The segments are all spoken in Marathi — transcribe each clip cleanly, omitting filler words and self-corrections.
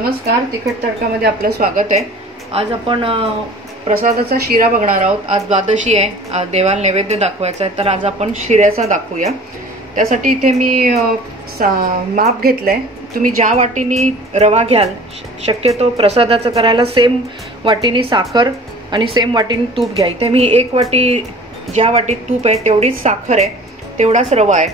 नमस्कार, तिखट तडकामध्ये आपलं स्वागत आहे। आज आपण प्रसादाचा शिरा बघणार आहोत। आज द्वादशी आहे, आज देवाला नैवेद्य दाखवायचा आहे, तर आज आपण शिऱ्याचा दाखवूया। त्यासाठी इथे मी माप घेतलंय। तुम्ही ज्या वाटीनी रवा घ्याल, शक्यतो प्रसादाचं करायला सेम वाटीनी साखर आणि सेम वाटीनी तूप घ्या। इथे मी एक वाटी, ज्या वाटीत तूप आहे तेवढीच साखर आहे, तेवढाच रवा आहे,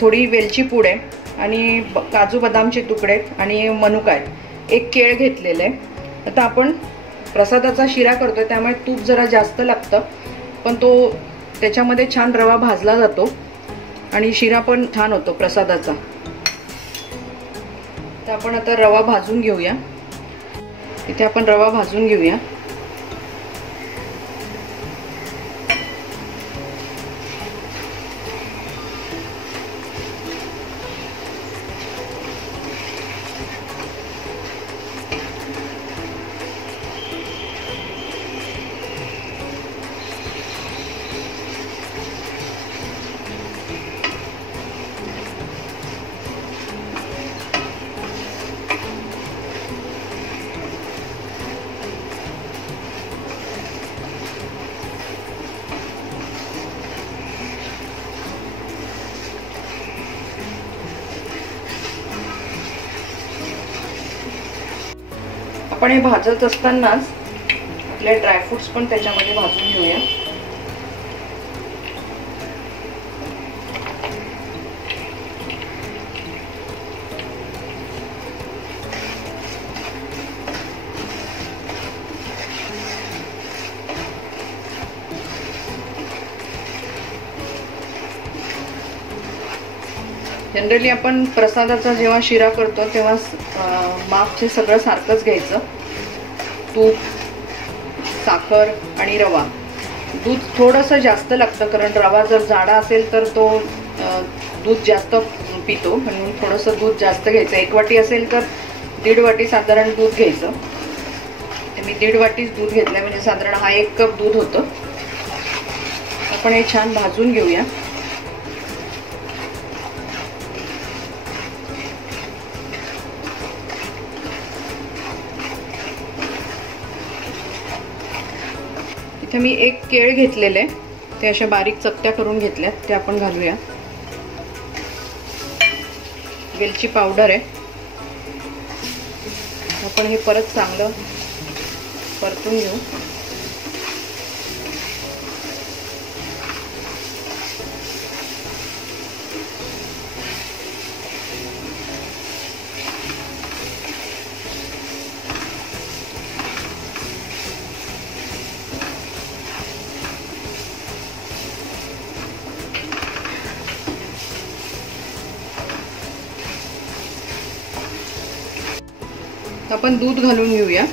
थोडी वेलची पूड आहे आणि काजू बदामचे तुकडे आणि मनुका आहेत, एक केळ घेतलेले आहे। आता आपण प्रसादाचा शिरा करतोय त्यामुळे तूप जरा जास्त लागतं, पण तो त्याच्यामध्ये छान रवा भाजला जातो आणि शिरा पण छान होतो प्रसादाचा। तर आपण आता रवा भाजून घेऊया। इथे आपण रवा भाजून घेऊया। आपण हे भाजत असतानाच आपले ड्रायफ्रुट्स पण त्याच्यामध्ये भाजून घेऊया। जनरली आपण प्रसादाचा जेव्हा शिरा करतो तेव्हा मापचे सगळं सारखंच घ्यायचं। तूप, साखर आणि रवा। दूध थोडंसं जास्त लागतं, कारण रवा जर जाडा असेल तर तो दूध जास्त पितो, म्हणून थोडंसं दूध जास्त घ्यायचं। एक वाटी असेल तर 1.5 वाटी साधारण दूध घ्यायचं। तर मी 1.5 वाटीच दूध घेतलंय, म्हणजे साधारण हा 1 कप दूध होतं। आपण हे छान भाजून घेऊया। इथे मी एक केळ घेतलेले, ते अशा बारीक चकत्या करून घेतल्यात, ते आपण घालूया। वेलची पावडर आहे। आपण हे परत चांगलं परतून घेऊ। आपण दूध घालून घेऊया।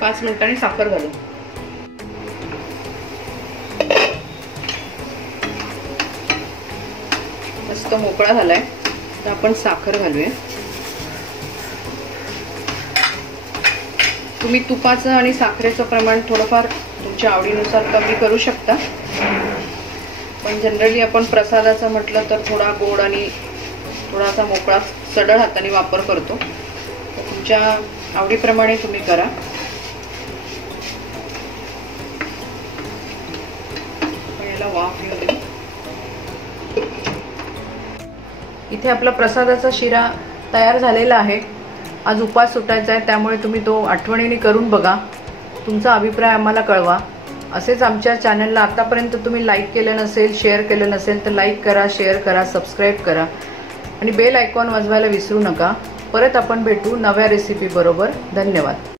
पाच मिनिटांनी साखर घालू। मस्त मोकळा झालाय, तर आपण साखर घालूया। तुम्ही तुपाचं आणि साखरेचं प्रमाण थोडंफार तुमच्या आवडीनुसार कमी करू शकता, पण जनरली आपण प्रसादाचं म्हटलं तर थोडा गोड आणि थोडासा मोकळा सडळ हाताने वापर करतो। तर तुमच्या आवडीप्रमाणे तुम्ही करा। वाफ येऊ दे। इथे आपला प्रसादाचा शिरा तयार झालेला आहे। आज उपवास सुटायचा आहे, त्यामुळे तुम्ही तो आठवणीने करून बघा। तुमचा अभिप्राय आम्हाला कळवा। असेच आमच्या चॅनलला आतापर्यंत तुम्ही लाईक केलं नसेल, शेअर केलं नसेल तर लाईक करा, शेअर करा, सबस्क्राईब करा आणि बेल आयकॉन वाजवायला विसरू नका। परत आपण भेटू नव्या रेसिपी बरोबर। धन्यवाद।